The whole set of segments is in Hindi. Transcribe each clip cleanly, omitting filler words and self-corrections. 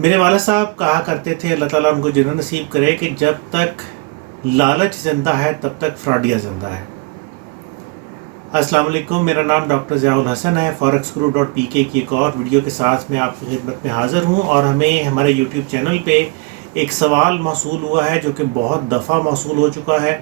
मेरे वाला साहब कहा करते थे, अल्लाह ताला उनको जन्नत नसीब करे, कि जब तक लालच ज़िंदा है तब तक फ्रॉडिया ज़िंदा है। अस्सलाम वालेकुम, मेरा नाम डॉक्टर ज़ियाउल हसन है। forex.guru.pk की एक और वीडियो के साथ मैं आपकी खिदमत में हाज़िर हूँ। और हमें हमारे यूट्यूब चैनल पे एक सवाल मौसूल हुआ है जो कि बहुत दफ़ा मौसूल हो चुका है।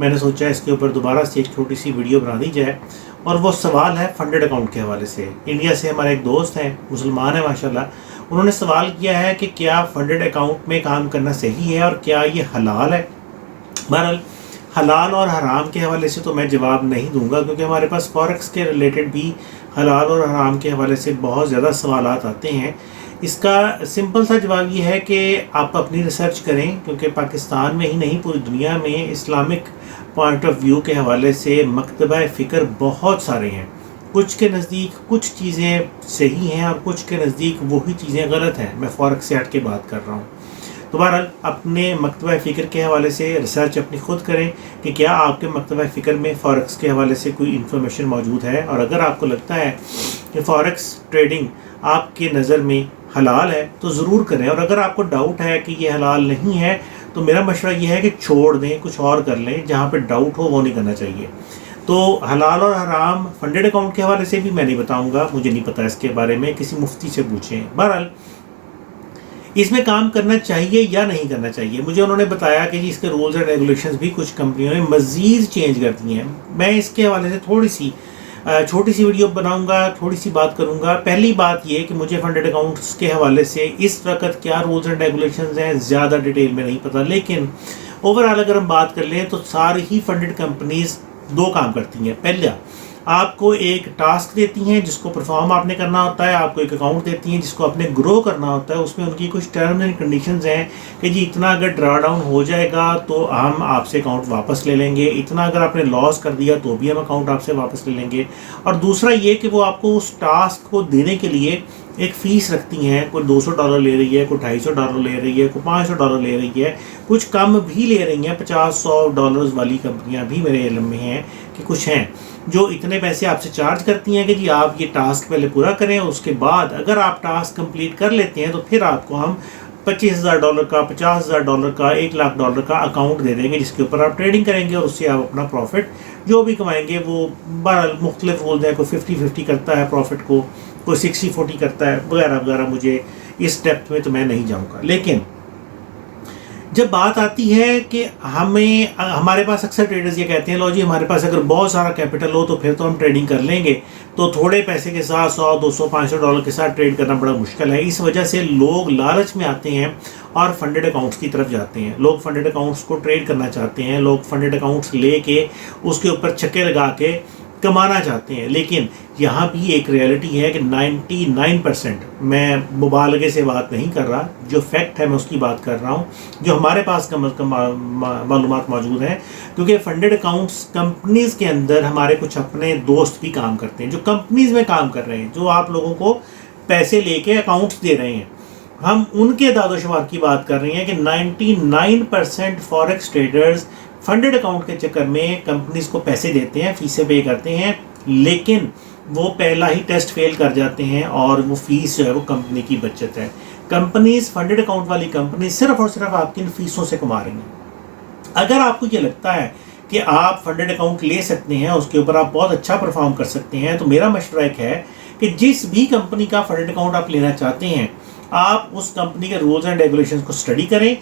मैंने सोचा इसके ऊपर दोबारा से एक छोटी सी वीडियो बना दी जाए। और वो सवाल है फंडेड अकाउंट के हवाले से। इंडिया से हमारे एक दोस्त हैं, मुसलमान है माशाल्लाह। उन्होंने सवाल किया है कि क्या फंडेड अकाउंट में काम करना सही है और क्या ये हलाल है। बहरहाल हलाल और हराम के हवाले से तो मैं जवाब नहीं दूंगा, क्योंकि हमारे पास फॉरेक्स के रिलेटेड भी हलाल और हराम के हवाले से बहुत ज़्यादा सवालात आते हैं। इसका सिंपल सा जवाब ये है कि आप अपनी रिसर्च करें, क्योंकि पाकिस्तान में ही नहीं पूरी दुनिया में इस्लामिक पॉइंट ऑफ व्यू के हवाले से मकतबा फ़िक्र बहुत सारे हैं। कुछ के नज़दीक कुछ चीज़ें सही हैं और कुछ के नज़दीक वही चीज़ें गलत हैं। मैं फॉरेक्स से हट के बात कर रहा हूँ। तो बहरहाल अपने मकतबा फ़िक्र के हवाले से रिसर्च अपनी ख़ुद करें कि क्या आपके मकतबा फ़िक्र में फ़ॉरेक्स के हवाले से कोई इन्फॉर्मेशन मौजूद है। और अगर आपको लगता है कि फ़ॉरेक्स ट्रेडिंग आपके नज़र में हलाल है तो ज़रूर करें। और अगर आपको डाउट है कि ये हलाल नहीं है तो मेरा मशवरा ये है कि छोड़ दें, कुछ और कर लें। जहाँ पर डाउट हो वो नहीं करना चाहिए। तो हलाल और हराम फंडेड अकाउंट के हवाले से भी मैं नहीं बताऊँगा, मुझे नहीं पता इसके बारे में, किसी मुफ्ती से पूछें। बहरहाल इसमें काम करना चाहिए या नहीं करना चाहिए, मुझे उन्होंने बताया कि जी इसके रूल्स एंड रेगुलेशंस भी कुछ कंपनियों ने मज़ीद चेंज कर दिए हैं। मैं इसके हवाले से थोड़ी सी छोटी सी वीडियो बनाऊंगा, थोड़ी सी बात करूंगा। पहली बात ये कि मुझे फंडेड अकाउंट्स के हवाले से इस वक्त क्या रूल्स एंड रेगुलेशंस हैं ज़्यादा डिटेल में नहीं पता, लेकिन ओवरऑल अगर हम बात कर लें तो सारी ही फंडेड कंपनीज दो काम करती हैं। पहला, आपको एक टास्क देती हैं जिसको परफॉर्म आपने करना होता है। आपको एक अकाउंट देती हैं जिसको आपने ग्रो करना होता है। उसमें उनकी कुछ टर्म्स एंड कंडीशंस हैं कि जी इतना अगर ड्रा डाउन हो जाएगा तो हम आपसे अकाउंट वापस ले लेंगे, इतना अगर आपने लॉस कर दिया तो भी हम अकाउंट आपसे वापस ले लेंगे। और दूसरा ये कि वो आपको उस टास्क को देने के लिए एक फ़ीस रखती हैं। कोई $200 ले रही है, कोई $250 ले रही है, कोई $500 ले रही है, कुछ कम भी ले रही हैं। $50-100 वाली कंपनियां भी मेरे इल्म में हैं कि कुछ हैं जो इतने पैसे आपसे चार्ज करती हैं कि जी आप ये टास्क पहले पूरा करें, उसके बाद अगर आप टास्क कंप्लीट कर लेते हैं तो फिर आपको हम $25,000 का, $50,000 का, $1,00,000 का अकाउंट दे देंगे जिसके ऊपर आप ट्रेडिंग करेंगे और उससे आप अपना प्रॉफिट जो भी कमाएंगे वो बहरहाल मुख्तलिफ रूल्स हैं। कोई 50-50 करता है प्रॉफिट को, कोई 60-40 करता है, वगैरह वगैरह। मुझे इस डेप्थ में तो मैं नहीं जाऊँगा। लेकिन जब बात आती है कि हमारे पास अक्सर ट्रेडर्स ये कहते हैं, लो जी हमारे पास अगर बहुत सारा कैपिटल हो तो फिर तो हम ट्रेडिंग कर लेंगे, तो थोड़े पैसे के साथ $100, $200, $500 के साथ ट्रेड करना बड़ा मुश्किल है। इस वजह से लोग लालच में आते हैं और फंडेड अकाउंट्स की तरफ जाते हैं। लोग फंडेड अकाउंट्स को ट्रेड करना चाहते हैं, लोग फंडेड अकाउंट्स लेके उसके ऊपर छक्के लगा के कमाना चाहते हैं। लेकिन यहाँ भी एक रियलिटी है कि 99%, मैं मुबालगे से बात नहीं कर रहा, जो फैक्ट है मैं उसकी बात कर रहा हूँ, जो हमारे पास कम अज़ कम मालूमात मौजूद हैं। क्योंकि फंडेड अकाउंट्स कंपनीज़ के अंदर हमारे कुछ अपने दोस्त भी काम करते हैं जो कंपनीज़ में काम कर रहे हैं, जो आप लोगों को पैसे लेके अकाउंट्स दे रहे हैं। हम उनके दादोशुमार की बात कर रहे हैं कि 99% फॉरेक्स ट्रेडर्स फंडेड अकाउंट के चक्कर में कंपनीज को पैसे देते हैं, फीसें पे करते हैं, लेकिन वो पहला ही टेस्ट फेल कर जाते हैं और वो फीस जो है वो कंपनी की बचत है। कंपनीज, फंडेड अकाउंट वाली कंपनी सिर्फ और सिर्फ आपकी इन फीसों से कमा रही हैं। अगर आपको ये लगता है कि आप फंडेड अकाउंट ले सकते हैं, उसके ऊपर आप बहुत अच्छा परफॉर्म कर सकते हैं, तो मेरा मशवरा एक है कि जिस भी कंपनी का फंडेड अकाउंट आप लेना चाहते हैं, आप उस कंपनी के रूल्स एंड रेगुलेशंस को स्टडी करें।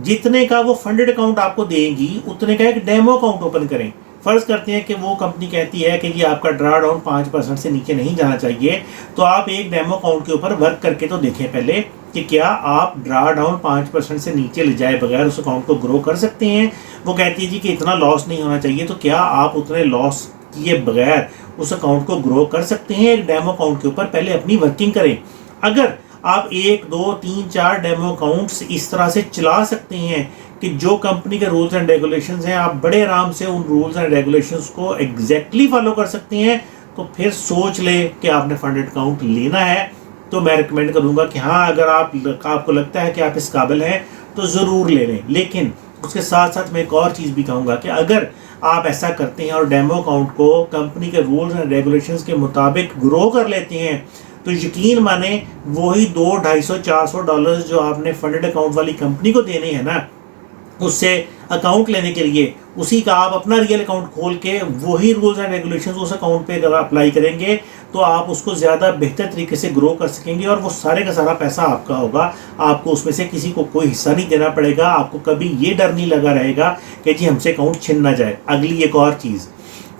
जितने का वो फंडेड अकाउंट आपको देगी उतने का एक डेमो अकाउंट ओपन करें। फ़र्ज़ करते हैं कि वो कंपनी कहती है कि जी आपका ड्रा डाउन 5% से नीचे नहीं जाना चाहिए, तो आप एक डेमो अकाउंट के ऊपर वर्क करके तो देखें पहले कि क्या आप ड्रा डाउन 5% से नीचे ले जाए बगैर उस अकाउंट को ग्रो कर सकते हैं। वो कहती है जी कि इतना लॉस नहीं होना चाहिए, तो क्या आप उतने लॉस किए बगैर उस अकाउंट को ग्रो कर सकते हैं। एक डेमो अकाउंट के ऊपर पहले अपनी वर्किंग करें। अगर आप 1, 2, 3, 4 डेमो अकाउंट्स इस तरह से चला सकते हैं कि जो कंपनी के रूल्स एंड रेगुलेशंस हैं आप बड़े आराम से उन रूल्स एंड रेगुलेशंस को एग्जैक्टली फॉलो कर सकते हैं, तो फिर सोच ले कि आपने फंडेड अकाउंट लेना है। तो मैं रिकमेंड करूंगा कि हाँ, अगर आपको लगता है कि आप इस काबिल हैं तो ज़रूर ले लें। लेकिन उसके साथ साथ मैं एक और चीज़ भी कहूँगा कि अगर आप ऐसा करते हैं और डेमो अकाउंट को कंपनी के रूल्स एंड रेगुलेशंस के मुताबिक ग्रो कर लेते हैं, तो यकीन माने वही $200, $250, $400 जो आपने फंडेड अकाउंट वाली कंपनी को देने हैं ना, उससे अकाउंट लेने के लिए, उसी का आप अपना रियल अकाउंट खोल के वही रूल्स एंड रेगुलेशंस उस अकाउंट पे अगर अप्लाई करेंगे तो आप उसको ज़्यादा बेहतर तरीके से ग्रो कर सकेंगे और वो सारे का सारा पैसा आपका होगा। आपको उसमें से किसी को कोई हिस्सा नहीं देना पड़ेगा। आपको कभी ये डर नहीं लगा रहेगा कि जी हमसे अकाउंट छिन ना जाए। अगली एक और चीज़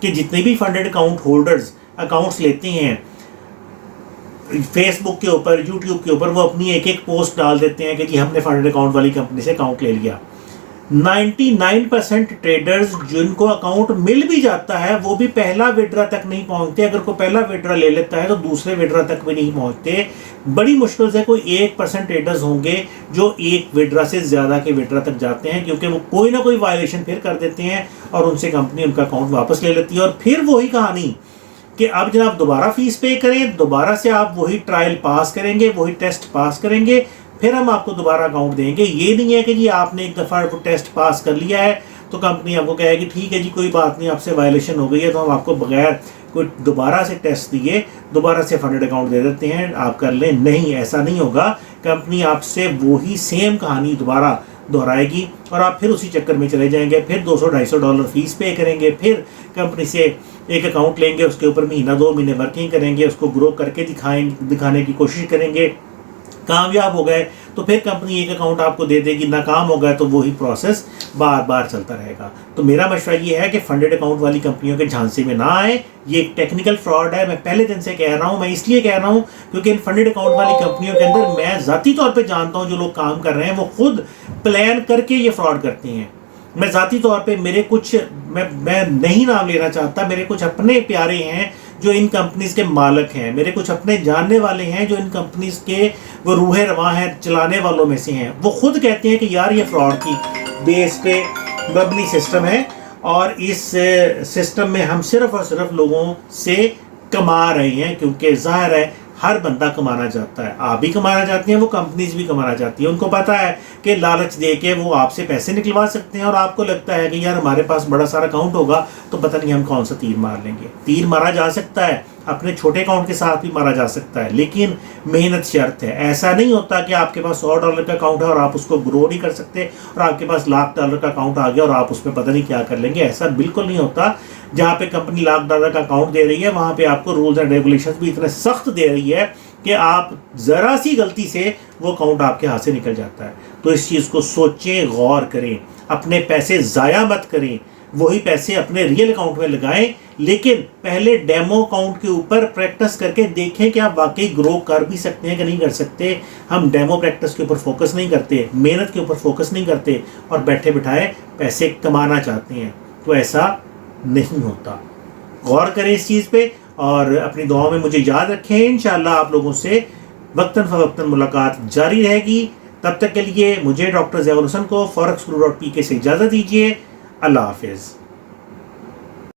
कि जितने भी फंडेड अकाउंट होल्डर्स अकाउंट्स लेते हैं फेसबुक के ऊपर, यूट्यूब के ऊपर, वो अपनी एक एक पोस्ट डाल देते हैं कि जी हमने फंडेड अकाउंट वाली कंपनी से अकाउंट ले लिया। 99% ट्रेडर्स जिनको अकाउंट मिल भी जाता है वो भी पहला विड्रा तक नहीं पहुंचते। अगर कोई पहला विड्रा ले लेता है तो दूसरे विड्रा तक भी नहीं पहुंचते। बड़ी मुश्किल से कोई 1% ट्रेडर्स होंगे जो एक विड्रा से ज़्यादा के विड्रा तक जाते हैं, क्योंकि वो कोई ना कोई वायलेशन फिर कर देते हैं और उनसे कंपनी उनका अकाउंट वापस ले लेती है। और फिर वही कहानी कि अब जब आप दोबारा फीस पे करें, दोबारा से आप वही ट्रायल पास करेंगे, वही टेस्ट पास करेंगे, फिर हम आपको दोबारा अकाउंट देंगे। ये नहीं है कि जी आपने एक दफ़ा वो टेस्ट पास कर लिया है तो कंपनी आपको कहेगी ठीक है जी कोई बात नहीं, आपसे वायलेशन हो गई है तो हम आपको बगैर कोई दोबारा से टेस्ट दिए दोबारा से फंडेड अकाउंट दे देते हैं, आप कर लें। नहीं, ऐसा नहीं होगा। कंपनी आपसे वही सेम कहानी दोबारा दोहराएगी और आप फिर उसी चक्कर में चले जाएंगे। फिर $200-250 फीस पे करेंगे, फिर कंपनी से एक अकाउंट लेंगे, उसके ऊपर महीना 2 महीने वर्किंग करेंगे, उसको ग्रो करके दिखाने की कोशिश करेंगे। कामयाब हो गए तो फिर कंपनी एक अकाउंट आपको दे देगी, नाकाम हो गया तो वही प्रोसेस बार बार चलता रहेगा। तो मेरा मशवरा ये है कि फंडेड अकाउंट वाली कंपनियों के झांसे में ना आए। ये एक टेक्निकल फ्रॉड है। मैं पहले दिन से कह रहा हूँ, मैं इसलिए कह रहा हूँ क्योंकि इन फंडेड अकाउंट वाली कंपनियों के अंदर मैं ज़ाती तौर पर जानता हूँ जो लोग काम कर रहे हैं वो खुद प्लान करके ये फ्रॉड करते हैं। मैं ज़ाती तौर पे मेरे कुछ मैं नहीं नाम लेना चाहता, मेरे कुछ अपने प्यारे हैं जो इन कंपनीज़ के मालिक हैं, मेरे कुछ अपने जानने वाले हैं जो इन कंपनीज़ के वो रूहे रवां हैं, चलाने वालों में से हैं। वो खुद कहते हैं कि यार ये फ्रॉड की बेस पे बबली सिस्टम है और इस सिस्टम में हम सिर्फ और सिर्फ लोगों से कमा रहे हैं, क्योंकि ज़ाहिर है हर बंदा कमाना चाहता है। आप भी कमाना चाहती हैं, वो कंपनीज भी कमाना चाहती हैं। उनको पता है कि लालच दे के वो आपसे पैसे निकलवा सकते हैं और आपको लगता है कि यार हमारे पास बड़ा सारा अकाउंट होगा तो पता नहीं हम कौन सा तीर मार लेंगे। तीर मारा जा सकता है, अपने छोटे अकाउंट के साथ भी मारा जा सकता है, लेकिन मेहनत शर्त है। ऐसा नहीं होता कि आपके पास $100 का अकाउंट है और आप उसको ग्रो नहीं कर सकते और आपके पास $1,00,000 का अकाउंट आ गया और आप उसमें पता नहीं क्या कर लेंगे। ऐसा बिल्कुल नहीं होता। जहाँ पे कंपनी $1,00,000 का अकाउंट दे रही है वहाँ पे आपको रूल्स एंड रेगुलेशंस भी इतने सख्त दे रही है कि आप ज़रा सी गलती से वो अकाउंट आपके हाथ से निकल जाता है। तो इस चीज़ को सोचें, गौर करें, अपने पैसे ज़ाया मत करें, वही पैसे अपने रियल अकाउंट में लगाएं। लेकिन पहले डेमो अकाउंट के ऊपर प्रैक्टिस करके देखें कि आप वाकई ग्रो कर भी सकते हैं कि नहीं कर सकते। हम डेमो प्रैक्टिस के ऊपर फोकस नहीं करते, मेहनत के ऊपर फोकस नहीं करते और बैठे बिठाए पैसे कमाना चाहते हैं, तो ऐसा नहीं होता। गौर करें इस चीज़ पे और अपनी दुआओं में मुझे याद रखें। इंशाअल्लाह आप लोगों से वक्तन फ़वक्तन मुलाकात जारी रहेगी। तब तक के लिए मुझे डॉक्टर ज़ियाउल हसन को forex guru.pk से इजाज़त दीजिए। अल्लाह हाफिज़।